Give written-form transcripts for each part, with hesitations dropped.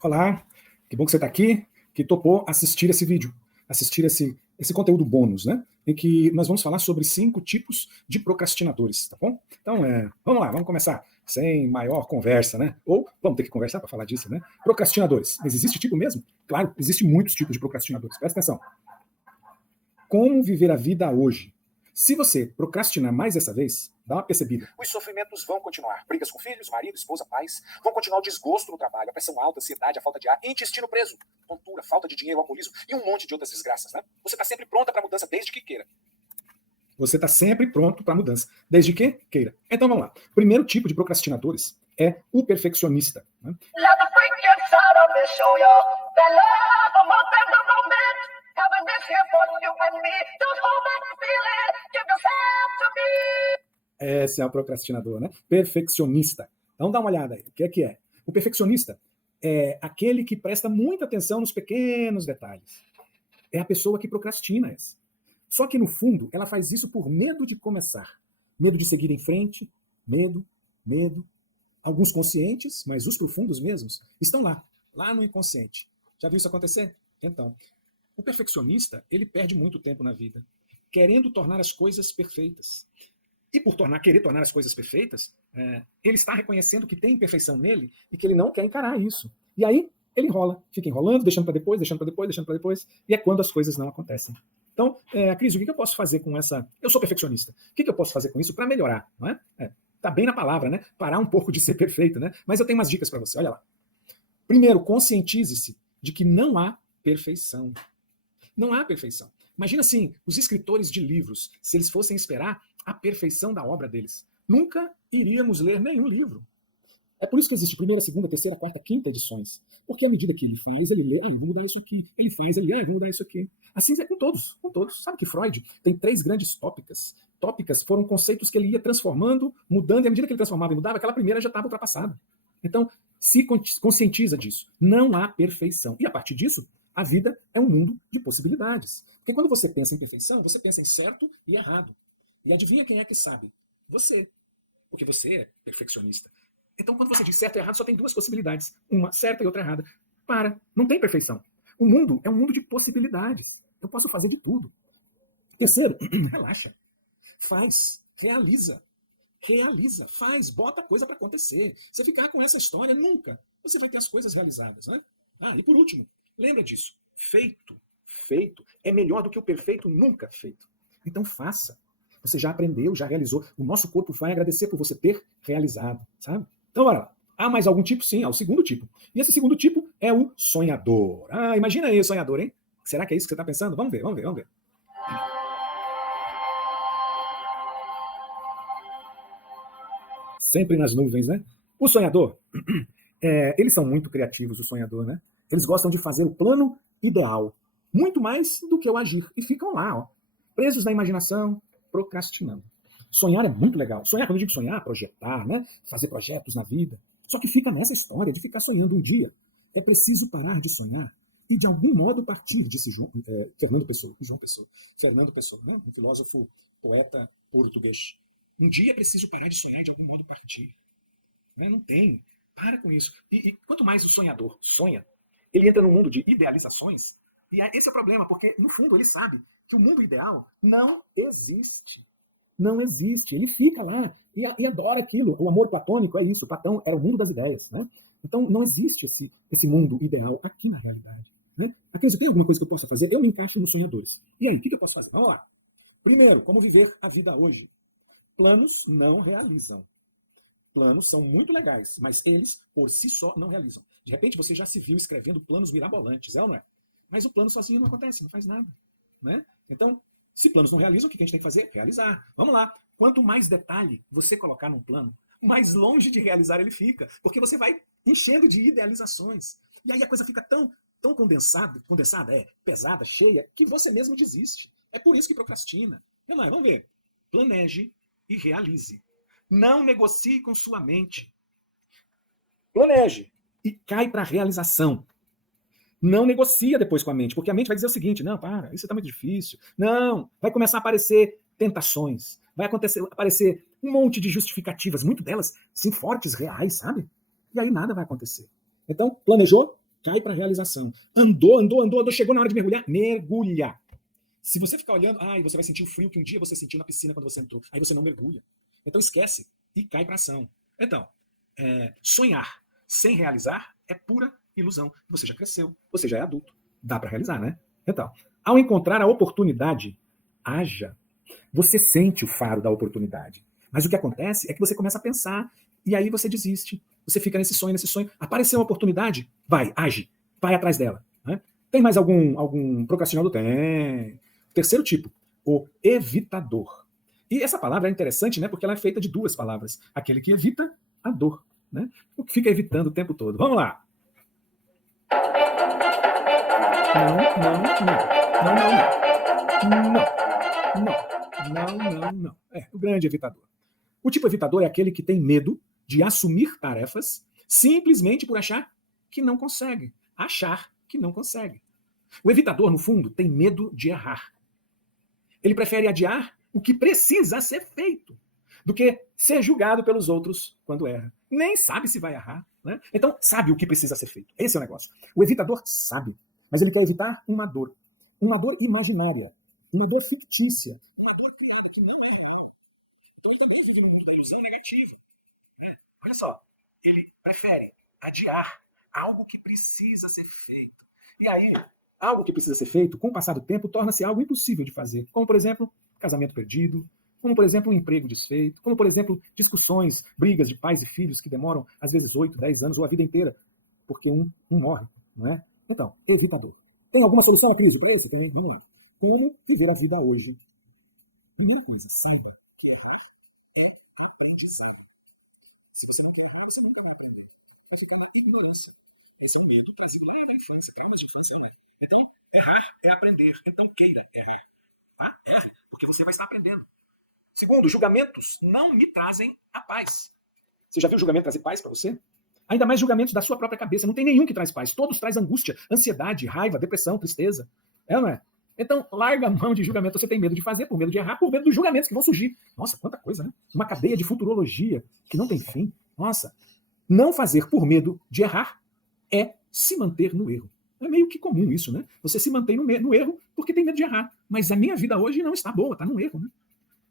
Olá, que bom que você está aqui, que topou assistir esse vídeo, assistir esse conteúdo bônus, né? Em que nós vamos falar sobre 5 tipos de procrastinadores, tá bom? Então, vamos lá, vamos começar sem maior conversa, né? Ou vamos ter que conversar para falar disso, né? Procrastinadores. Mas existe tipo mesmo? Claro, existe muitos tipos de procrastinadores. Presta atenção. Como viver a vida hoje? Se você procrastinar mais dessa vez, dá uma percebida. Os sofrimentos vão continuar. Brigas com filhos, marido, esposa, pais. Vão continuar o desgosto no trabalho, a pressão alta, a ansiedade, a falta de ar, intestino preso, tontura, falta de dinheiro, alcoolismo e um monte de outras desgraças, né? Você está sempre pronta para a mudança desde que queira. Você está sempre pronto para a mudança, desde que queira. Então vamos lá. O primeiro tipo de procrastinadores é o perfeccionista, né? Esse é o procrastinador, né? Perfeccionista. Então dá uma olhada aí. O que é que é? O perfeccionista é aquele que presta muita atenção nos pequenos detalhes. É a pessoa que procrastina essa. Só que no fundo ela faz isso por medo de começar. Medo de seguir em frente, medo. Alguns conscientes, mas os profundos mesmos, estão lá no inconsciente. Já viu isso acontecer? Então, o perfeccionista, ele perde muito tempo na vida, querendo tornar as coisas perfeitas. E por querer tornar as coisas perfeitas, ele está reconhecendo que tem imperfeição nele e que ele não quer encarar isso. E aí ele enrola, fica enrolando, deixando para depois, e é quando as coisas não acontecem. Então, Cris, o que eu posso fazer com essa... Eu sou perfeccionista. O que eu posso fazer com isso para melhorar? Não é? Tá bem na palavra, né? Parar um pouco de ser perfeito, né? Mas eu tenho umas dicas para você, olha lá. Primeiro, conscientize-se de que não há perfeição. Não há perfeição. Imagina assim, os escritores de livros, se eles fossem esperar a perfeição da obra deles, nunca iríamos ler nenhum livro. É por isso que existe primeira, segunda, terceira, quarta, quinta edições. Porque à medida que ele faz, ele lê, eu vou mudar isso aqui. Ele faz, ele lê, eu vou mudar isso aqui. Assim é com todos. Sabe que Freud tem 3 grandes tópicas. Tópicas foram conceitos que ele ia transformando, mudando, e à medida que ele transformava e mudava, aquela primeira já estava ultrapassada. Então, se conscientiza disso. Não há perfeição. E a partir disso, a vida é um mundo de possibilidades. Porque quando você pensa em perfeição, você pensa em certo e errado. E adivinha quem é que sabe? Você. Porque você é perfeccionista. Então, quando você diz certo e errado, só tem 2 possibilidades. Uma certa e outra errada. Não tem perfeição. O mundo é um mundo de possibilidades. Eu posso fazer de tudo. Terceiro, relaxa. Faz, realiza, faz, bota a coisa para acontecer. Você ficar com essa história, nunca você vai ter as coisas realizadas, né? E por último, lembra disso. Feito é melhor do que o perfeito nunca feito. Então faça. Você já aprendeu, já realizou. O nosso corpo vai agradecer por você ter realizado, sabe? Então, bora lá. Há mais algum tipo? Sim, há o segundo tipo. E esse segundo tipo é o sonhador. Imagina aí o sonhador, hein? Será que é isso que você está pensando? Vamos ver. Sempre nas nuvens, né? O sonhador, eles são muito criativos, o sonhador, né? Eles gostam de fazer o plano ideal, muito mais do que o agir. E ficam lá, presos na imaginação, procrastinando. Sonhar é muito legal. Sonhar, quando eu digo sonhar, projetar, né? Fazer projetos na vida. Só que fica nessa história de ficar sonhando um dia. É preciso parar de sonhar e, de algum modo, partir, disse Fernando Pessoa, né? Um filósofo, poeta português. Um dia é preciso parar de sonhar e, de algum modo, partir. Não tem. Para com isso. E quanto mais o sonhador sonha, ele entra num mundo de idealizações, e esse é o problema, porque, no fundo, ele sabe que o mundo ideal não existe. Não existe. Ele fica lá e adora aquilo. O amor platônico é isso. Platão era o mundo das ideias, né? Então, não existe esse mundo ideal aqui na realidade. Né? Cris, tem alguma coisa que eu possa fazer? Eu me encaixo nos sonhadores. E aí, o que eu posso fazer? Vamos lá. Primeiro, como viver a vida hoje? Planos não realizam. Planos são muito legais, mas eles, por si só, não realizam. De repente, você já se viu escrevendo planos mirabolantes, é ou não é? Mas o plano sozinho não acontece, não faz nada. Né? Então, se planos não realizam, o que a gente tem que fazer? Realizar. Vamos lá. Quanto mais detalhe você colocar num plano, mais longe de realizar ele fica, porque você vai enchendo de idealizações. E aí a coisa fica tão condensada, pesada, cheia, que você mesmo desiste. É por isso que procrastina. Vamos ver. Planeje e realize. Não negocie com sua mente. Planeje e cai para a realização. Não negocia depois com a mente, porque a mente vai dizer o seguinte: não, para, isso está muito difícil. Não, vai começar a aparecer tentações, vai aparecer um monte de justificativas, muito delas, sim, fortes, reais, sabe? E aí nada vai acontecer. Então, planejou? cai para a realização. Andou, chegou na hora de mergulhar, mergulha. Se você ficar olhando, você vai sentir o frio que um dia você sentiu na piscina quando você entrou. Aí você não mergulha. Então esquece e cai para ação. Então, sonhar sem realizar é pura ilusão. Você já cresceu, você já é adulto. Dá para realizar, né? Então, ao encontrar a oportunidade, haja. Você sente o faro da oportunidade. Mas o que acontece é que você começa a pensar e aí você desiste. Você fica nesse sonho. Apareceu uma oportunidade, vai, age. Vai atrás dela. Né? Tem mais algum procrastinador? Tem. Terceiro tipo, o evitador. E essa palavra é interessante, né? Porque ela é feita de duas palavras. Aquele que evita a dor. Né? O que fica evitando o tempo todo. Vamos lá. Não. O grande evitador. O tipo evitador é aquele que tem medo de assumir tarefas simplesmente por achar que não consegue. Achar que não consegue. O evitador, no fundo, tem medo de errar. Ele prefere adiar o que precisa ser feito do que ser julgado pelos outros quando erra. Nem sabe se vai errar. Né? Então, sabe o que precisa ser feito. Esse é o negócio. O evitador sabe, mas ele quer evitar uma dor imaginária, uma dor fictícia, uma dor criada que não é real. Então ele também vive no mundo da ilusão negativa. Né? Olha só, ele prefere adiar algo que precisa ser feito. E aí, algo que precisa ser feito, com o passar do tempo, torna-se algo impossível de fazer. Como, por exemplo, casamento perdido, como, por exemplo, um emprego desfeito, como, por exemplo, discussões, brigas de pais e filhos que demoram, às vezes, 8, 10 anos ou a vida inteira, porque um morre, não é? Então, evitador. Tem alguma solução à crise para esse? Tem, vamos lá. Como viver a vida hoje? Primeira coisa, saiba que errar é aprendizado. Se você não quer errar, você nunca vai aprender. Vai ficar na ignorância. Esse é um medo trazido lá da infância, traumas de infância, não é? Então, errar é aprender. Então, queira errar. Tá? Erre, porque você vai estar aprendendo. Segundo, julgamentos não me trazem a paz. Você já viu julgamento trazer paz para você? Ainda mais julgamentos da sua própria cabeça. Não tem nenhum que traz paz. Todos trazem angústia, ansiedade, raiva, depressão, tristeza. É ou não é? Então, larga a mão de julgamento. Você tem medo de fazer, por medo de errar, por medo dos julgamentos que vão surgir. Nossa, quanta coisa, né? Uma cadeia de futurologia que não tem fim. Nossa. Não fazer por medo de errar é se manter no erro. É meio que comum isso, né? Você se mantém no erro porque tem medo de errar. Mas a minha vida hoje não está boa, está no erro, né?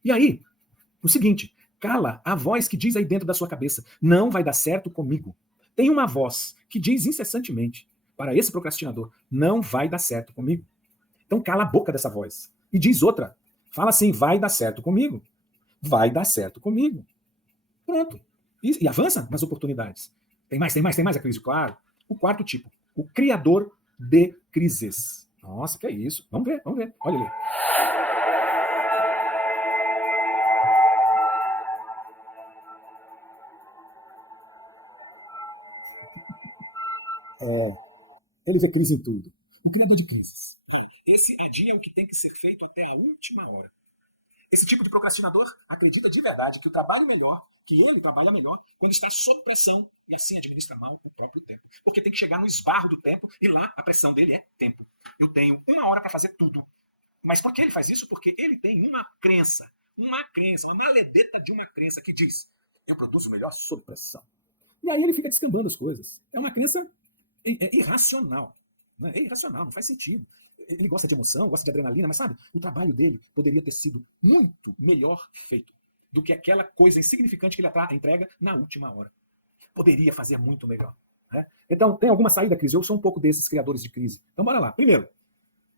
E aí, o seguinte, cala a voz que diz aí dentro da sua cabeça, não vai dar certo comigo. Tem uma voz que diz incessantemente para esse procrastinador, não vai dar certo comigo. Então cala a boca dessa voz. E diz outra, fala assim, vai dar certo comigo. Vai dar certo comigo. Pronto. E avança nas oportunidades. Tem mais a crise, claro. O quarto tipo, o criador de crises. Nossa, que é isso. Vamos ver. Olha ali. Ele vê crise em tudo. O criador de crises. Esse adia o que tem que ser feito até a última hora. Esse tipo de procrastinador acredita de verdade que ele trabalha melhor quando está sob pressão e assim administra mal o próprio tempo. Porque tem que chegar no esbarro do tempo e lá a pressão dele é tempo. Eu tenho 1 hora para fazer tudo. Mas por que ele faz isso? Porque ele tem uma crença, uma maledeta de uma crença que diz, eu produzo melhor sob pressão. E aí ele fica descambando as coisas. É uma crença irracional. Né? É irracional, não faz sentido. Ele gosta de emoção, gosta de adrenalina, mas sabe, o trabalho dele poderia ter sido muito melhor feito do que aquela coisa insignificante que ele entrega na última hora. Poderia fazer muito melhor. Né? Então, tem alguma saída, crise? Eu sou um pouco desses criadores de crise. Então, bora lá. Primeiro,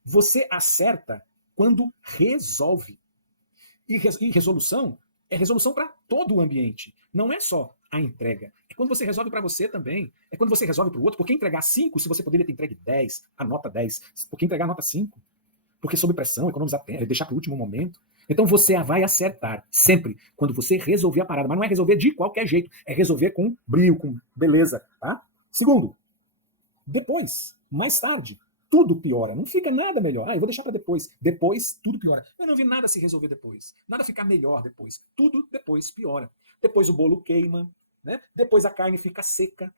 você acerta quando resolve. E resolução é resolução para todo o ambiente. Não é só a entrega. É quando você resolve para você também. É quando você resolve para o outro. Por que entregar 5 se você poderia ter entregue 10? A nota 10. Por que entregar a nota 5? Porque sob pressão, economizar tempo, deixar para o último momento. Então você vai acertar sempre quando você resolver a parada. Mas não é resolver de qualquer jeito. É resolver com brio, com beleza. Tá? Segundo, depois, mais tarde, tudo piora. Não fica nada melhor. Eu vou deixar para depois. Depois, tudo piora. Eu não vi nada se resolver depois. Nada ficar melhor depois. Tudo depois piora. Depois o bolo queima. Né? Depois a carne fica seca.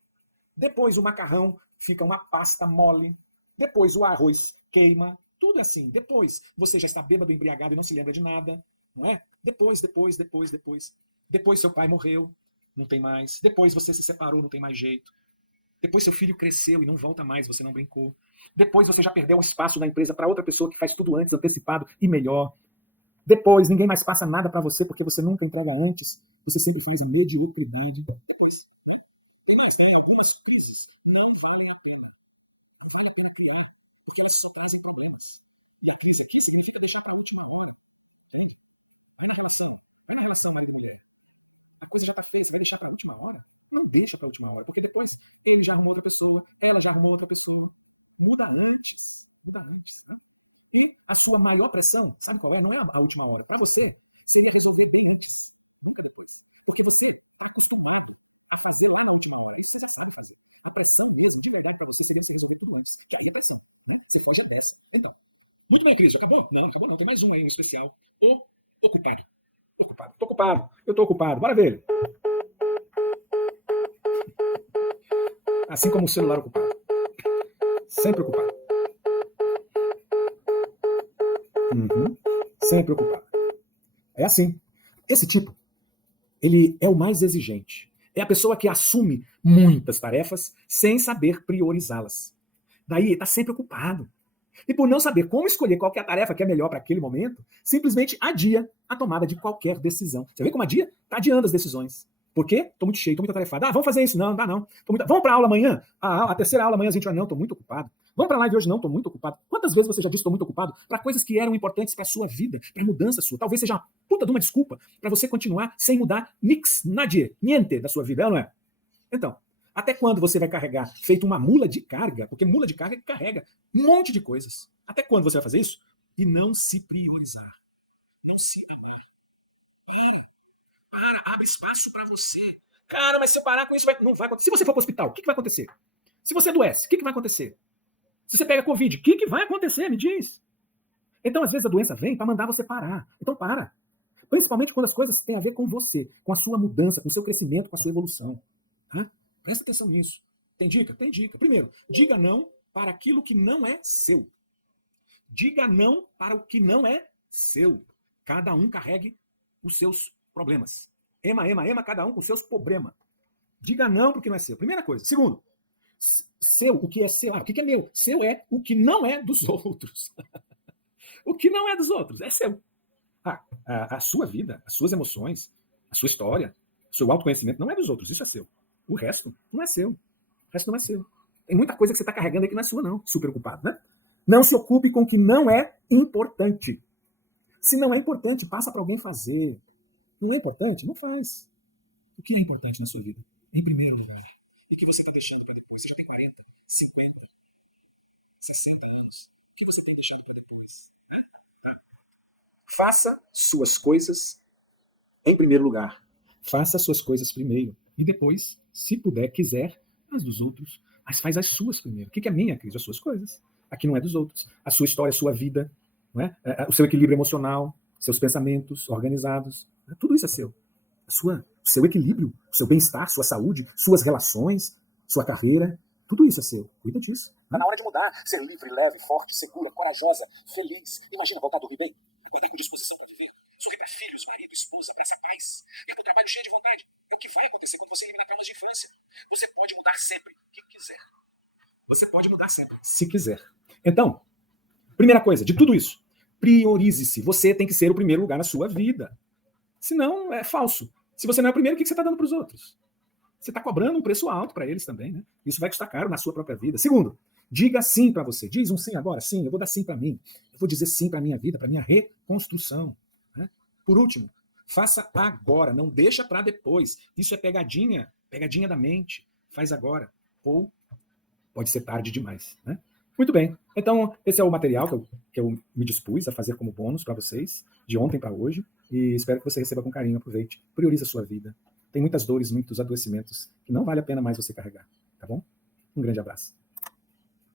Depois o macarrão fica uma pasta mole. Depois o arroz queima. Tudo é assim. Depois você já está bêbado, embriagado e não se lembra de nada. Não é? Depois. Depois seu pai morreu. Não tem mais. Depois você se separou, não tem mais jeito. Depois seu filho cresceu e não volta mais, você não brincou. Depois você já perdeu o espaço na empresa para outra pessoa que faz tudo antes, antecipado e melhor. Depois ninguém mais passa nada para você porque você nunca entrega antes. Você sempre faz a mediocridade. Depois, né? Tem mais, tem algumas crises não valem a pena. Não vale a pena criar, porque elas só trazem problemas. E a crise aqui significa deixar para a última hora. Entende? Vai na relação marido e mulher. A coisa já está feia, você vai deixar para a última hora? Não deixa para a última hora, porque depois ele já arrumou outra pessoa, ela já arrumou outra pessoa. Muda antes. Né? E a sua maior pressão, sabe qual é? Não é a última hora. Para você, seria resolver bem antes, nunca depois. Porque você está acostumado a fazer lá na última hora. Isso você já sabe fazer. A pressão mesmo, de verdade, para você, seria você resolver tudo antes. Que aí é pressão, né? Você foge dessa. Então, muito bem, Cris, já acabou? Não acabou não. Tem mais um aí, um especial. O ocupado. Ocupado. Tô ocupado. Eu tô ocupado. Bora ver ele. Assim como o celular ocupado. Sempre ocupado. Sempre ocupado. É assim. Esse tipo, ele é o mais exigente. É a pessoa que assume muitas tarefas sem saber priorizá-las. Daí está sempre ocupado. E por não saber como escolher qual que é a tarefa que é melhor para aquele momento, simplesmente adia a tomada de qualquer decisão. Você vê como adia? Está adiando as decisões. Por quê? Estou muito cheio, estou muito atarefado. Vamos fazer isso? Não, dá não. Vamos para a aula amanhã? A terceira aula amanhã a gente vai, não, estou muito ocupado. Vamos para a live hoje? Não, estou muito ocupado. Quantas vezes você já disse estou muito ocupado para coisas que eram importantes para a sua vida, para a mudança sua? Talvez seja uma puta de uma desculpa para você continuar sem mudar nix, nadie, niente da sua vida, não é? Então, até quando você vai carregar feito uma mula de carga? Porque mula de carga carrega um monte de coisas. Até quando você vai fazer isso? E não se priorizar. Não se amar. Para, abre espaço para você. Cara, mas se eu parar com isso, não vai acontecer. Se você for para o hospital, o que vai acontecer? Se você adoece, o que vai acontecer? Se você pega Covid, o que vai acontecer? Me diz. Então, às vezes, a doença vem para mandar você parar. Então, para. Principalmente quando as coisas têm a ver com você, com a sua mudança, com o seu crescimento, com a sua evolução. Tá? Presta atenção nisso. Tem dica? Tem dica. Primeiro, diga não para aquilo que não é seu. Diga não para o que não é seu. Cada um carregue os seus problemas. Ema, cada um com os seus problemas. Diga não para o que não é seu. Primeira coisa. Segundo, seu, o que é seu? O que é meu? Seu é o que não é dos outros. O que não é dos outros é seu. A sua vida, as suas emoções, a sua história, o seu autoconhecimento não é dos outros, isso é seu. O resto não é seu. O resto não é seu. Tem muita coisa que você está carregando aí que não é sua, não. Super ocupado, né? Não se ocupe com o que não é importante. Se não é importante, passa para alguém fazer. Não é importante? Não faz. O que é importante na sua vida? Em primeiro lugar. E que você está deixando para depois. Você já tem 40, 50, 60 anos. O que você tem deixado para depois? Né? Tá. Faça suas coisas em primeiro lugar. Faça suas coisas primeiro. E depois, se puder, quiser, as dos outros. Mas faz as suas primeiro. O que é minha, Cris? As suas coisas. Aqui não é dos outros. A sua história, a sua vida, não é? O seu equilíbrio emocional, seus pensamentos organizados. Tudo isso é seu. O seu equilíbrio, o seu bem-estar, sua saúde, suas relações, sua carreira. Tudo isso é seu. Cuida disso. Tá na hora de mudar. Ser livre, leve, forte, segura, corajosa, feliz. Imagina voltar a dormir bem. Acordar com disposição para viver. Sorrir para filhos, marido, esposa, abraçar paz. Ir para o trabalho cheio de vontade. É o que vai acontecer quando você eliminar traumas de infância. Você pode mudar sempre, o que quiser. Você pode mudar sempre, se quiser. Então, primeira coisa, de tudo isso, priorize-se. Você tem que ser o primeiro lugar na sua vida. Senão, é falso. Se você não é o primeiro, o que você está dando para os outros? Você está cobrando um preço alto para eles também, né? Isso vai custar caro na sua própria vida. Segundo, diga sim para você. Diz um sim agora. Sim, eu vou dar sim para mim. Eu vou dizer sim para a minha vida, para a minha reconstrução. Né? Por último, faça agora. Não deixa para depois. Isso é pegadinha da mente. Faz agora. Ou pode ser tarde demais. Né? Muito bem. Então, esse é o material que eu me dispus a fazer como bônus para vocês, de ontem para hoje. E espero que você receba com carinho. Aproveite. Priorize a sua vida. Tem muitas dores, muitos adoecimentos que não vale a pena mais você carregar. Tá bom? Um grande abraço.